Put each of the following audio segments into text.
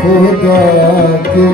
खुदा के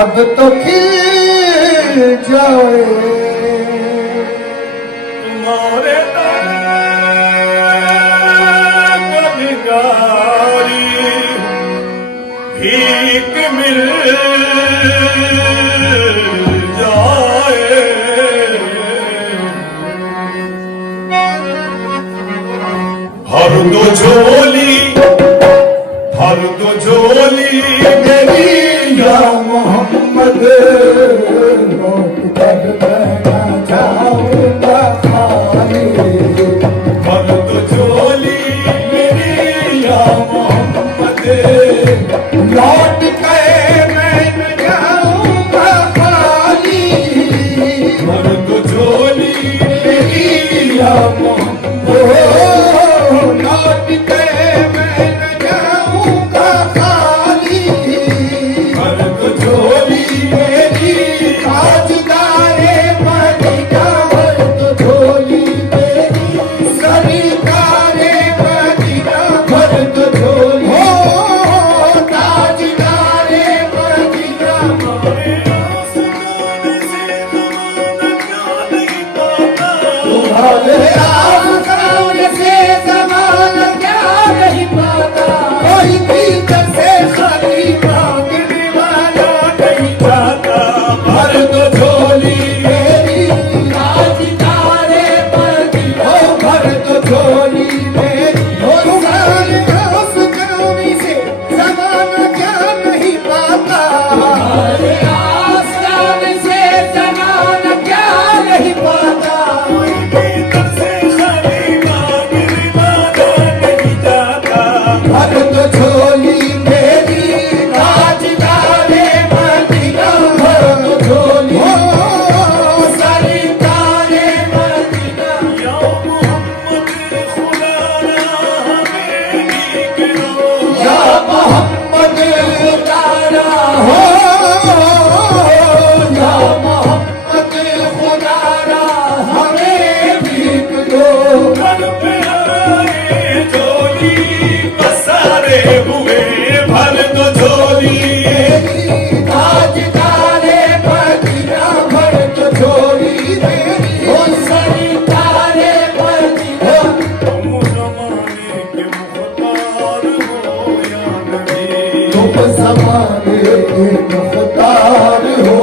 अब तो खिल जाए तुम्हारे अधिकारी भीख मिल जाए हर दो झोली मेरी या मोहम्मद लौट कर बहना चाहूंगा खाली हर दो झोली मेरी या मोहम्मद लौट कर मैं न जाऊंगा खाली हर दो झोली मेरी या मोहम्मद लौट कर मैं न जाऊंगा खाली हर दो झोली मेरी ताजदारे मदीना हर दो झोली मेरी सरकारे मदीना हर दो झोली हो ताजदारे जमाने के मुख्तार हो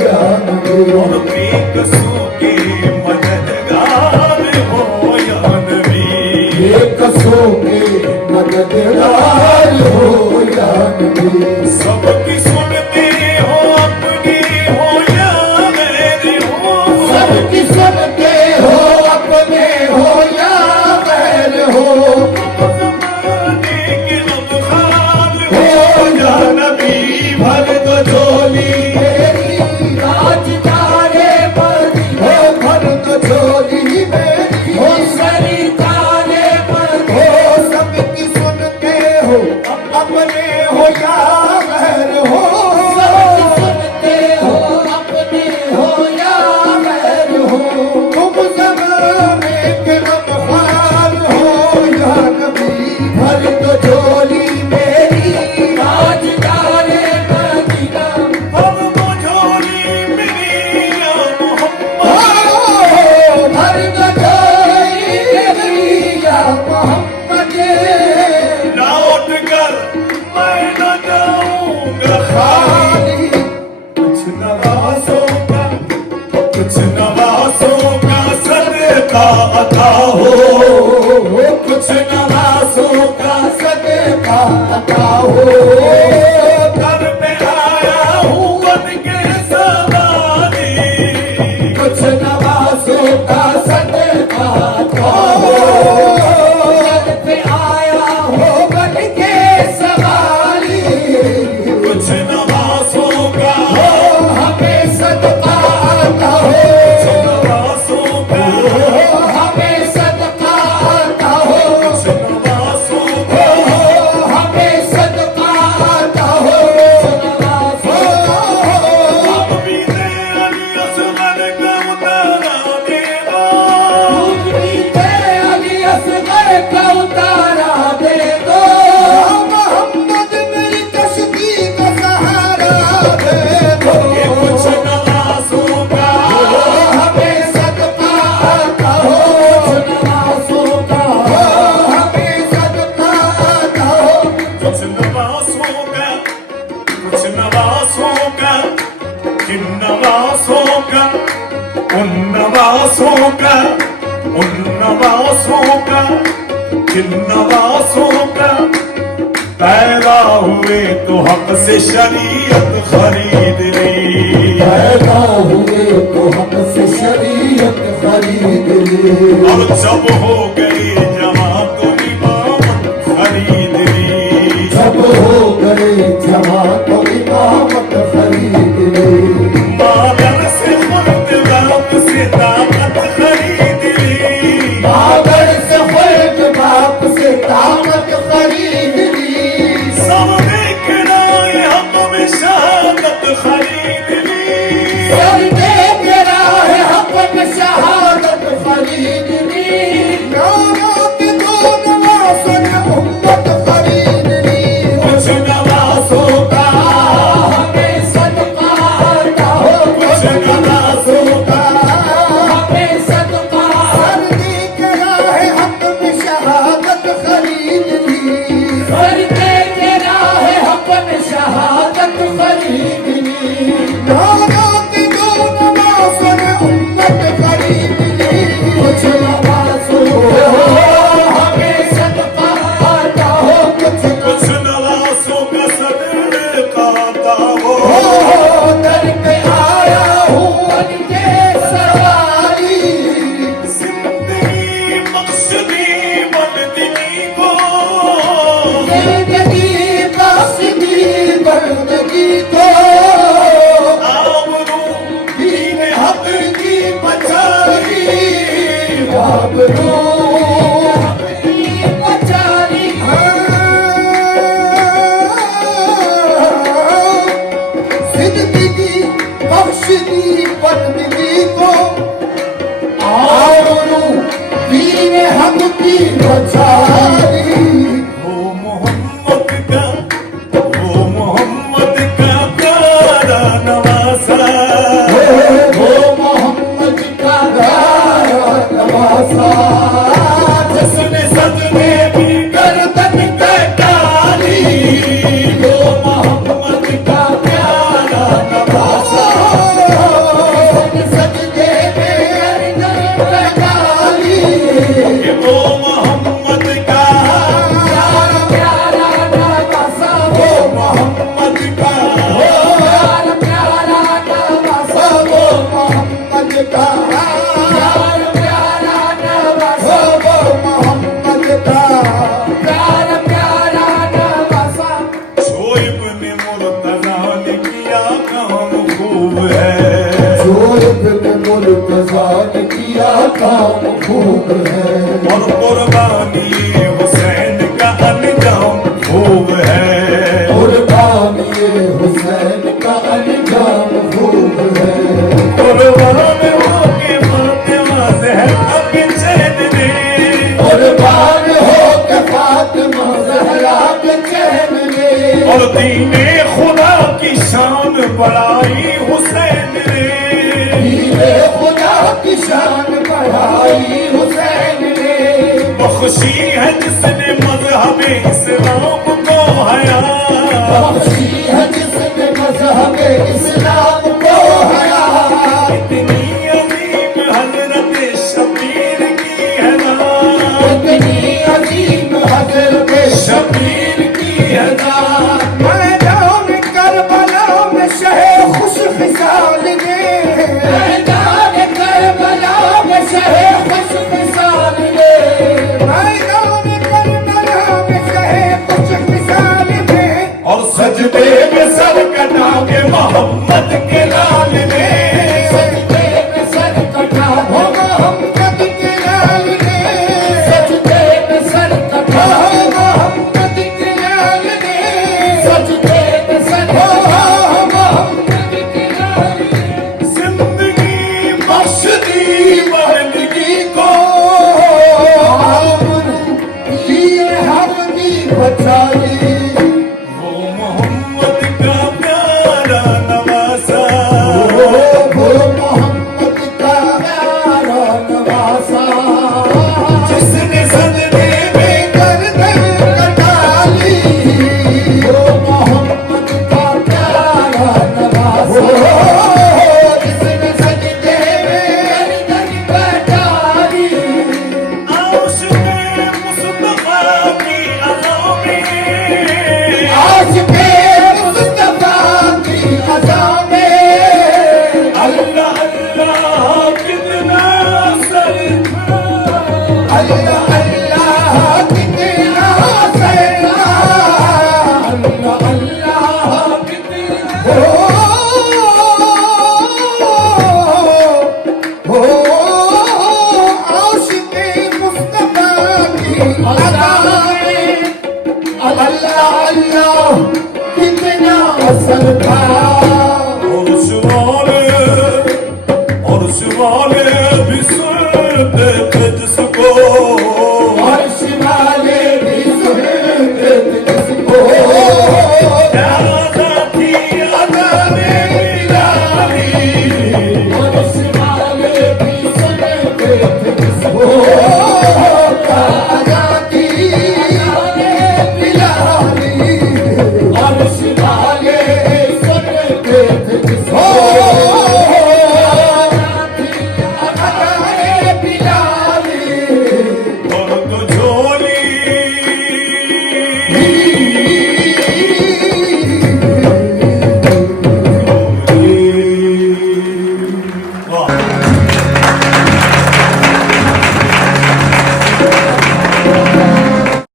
या नबी और बेकसों के मददगार हो या नबी बेकसों के मददगार हो या नबी सबकी सुनते हो अपनी हो या मेरी हो सबकी सुनते हो अपने हो या गैर हो ज़माने के नबखार हो हो या नबी भर दो झोली मेरी राजदारे मदीना हो भर दो झोली मेरी हो सरकारे मदीना हो सबकी सुनते हो अपने हो या गैर हो सबकी सुनते हो अपने हो या गैर हो तुम ज़माने के गमखार हो या नबी भर दो झोली मेरी राजदारे मदीना अब तो झोली मेरी या मोहम्मद ओ भर दो झोली मेरी या मोहम्मद लौट कर मैं न जाऊंगा खाली खाली कुछ नवाज़ों का सदका अता हो कुछ नवाज़ों का सदका अता हो घर पे आया हूँ बन के सवारी कुछ नवाज़ों का सदका अता हो घर पे आया हो बन के सवारी कुछ नवाज़ों का हो हमें सदका अता हो नवाज़ों का हो हमें सदका अता हो कुछ नवाज़ों का हो हमें सदका अता हो बीते अली असगर का उतारा देगा अली असगर का उतारा दे दो मोहम्मद मेरी कश्ती का सहारा दे दो ये कुछ नवाज़ों का हमें सदका अता हो नवाज़ों का हमें सदका अता हो कुछ नवाज़ों का कुछ नवाज़ों का किन नवाज़ों का उन नवाज़ों का उन नवाज़ों का किन नवाज़ों का पैदा हुए तो हक से शरीयत खरीद ली पैदा हुए तो हम से शरीयत खरीद ली और जब हो गई जमा तो इमामत खरीद ली जब हो गए जमा तो इमामत खरीद ली मादर से खुद बाप से ताकत खरीद ली बाबर से खुद बाप से ताकत खरीद ली सामने किराए हक में शहादत खरीद ली सर देख रहा है हक में शहादत खरीद ली नाना के दो नवाज़ों ने उम्मत खरीद ली कुछ नवाज़ों का हमें सदका अता हो कुछ नवाज़ों का हमें सदका सर देख रहा है हक में शहादत खरीद ली सर देख रहा है हक में शहादत खरीद ली नाना के दो नवाज़ों ने उम्मत खरीद ली कुछ नवाज़ों हमें सदका अता हो कुछ नवाज़ों का सदका अता हो दर पे आया हूँ बन के सवारी जिंदगी बख्श दी बंदगी को जिंदगी बख्श दी बंदगी को आबरू दीन हक की बचाई आबरू अपनी बचाई जिंदगी बख्श दी बंदगी को आबरू दीन हक की बचाई वो मोहम्मद का प्यारा नवासा वो मोहम्मद का प्यारा नवासा जिसने सदमे भी गर्दन पे डाली वो है। और कुर्बानी हुसैन का अंजाम खूब है। कुर्बानी हुसैन का अंजाम खूब है। कुर्बान होके फातिमा ज़हरा के चैन ने, कुर्बान हो के फातिमा ज़हरा के चैन ने। और दीने खुदा की शान बढ़ाई हुसैन ने। दीने खुदा की शान बढ़ाई हुसैन ने। बख्शी है जिसने मजहब इस्लाम को हया। बख्शी है जिसने मज़हब इस्लाम को हया। इतनी अजीम हजरत शबीर की है नाम। इतनी अजीम हज़रत शबीर की अदा। मैदान करबला में शहे खुश फिसाल ने। मैदान करबला में शहे खुश फिसाल ने। मैदान करबला में शहे खुश फिसाल ने। और सजदे में सर कटा के मोहम्मद के लाल ने। सजदे में सर कटा हो मोहम्मद के लाल ने। सजदे में सर कटा हो मोहम्मद के लाल ने। सजदे में सर कटा हो मोहम्मद के लाल ने। जिंदगी बख्श दी बंदगी को। हमनी बचाई। वो मोहम्मद का प्यारा नवासा। वो मोहम्मद का प्यारा नवासा। जिसने सजदे में गर्दन कटा ली। वो मोहम्मद का प्यारा नवासा। जिसने सजदे में गर्दन कटा ली। आशिक़े मुस्तफ़ा की अज़ा में। आशिक़े मुस्तफ़ा की अज़ा में। अल्लाह अल्लाह कितना सरकार। अल्लाह अल्लाह कितना सरकार। अल्लाह अल्लाह कितना हो आशिक़े मुस्तफ़ा की अज़ा में। अल्लाह अल्लाह कितना सरकार।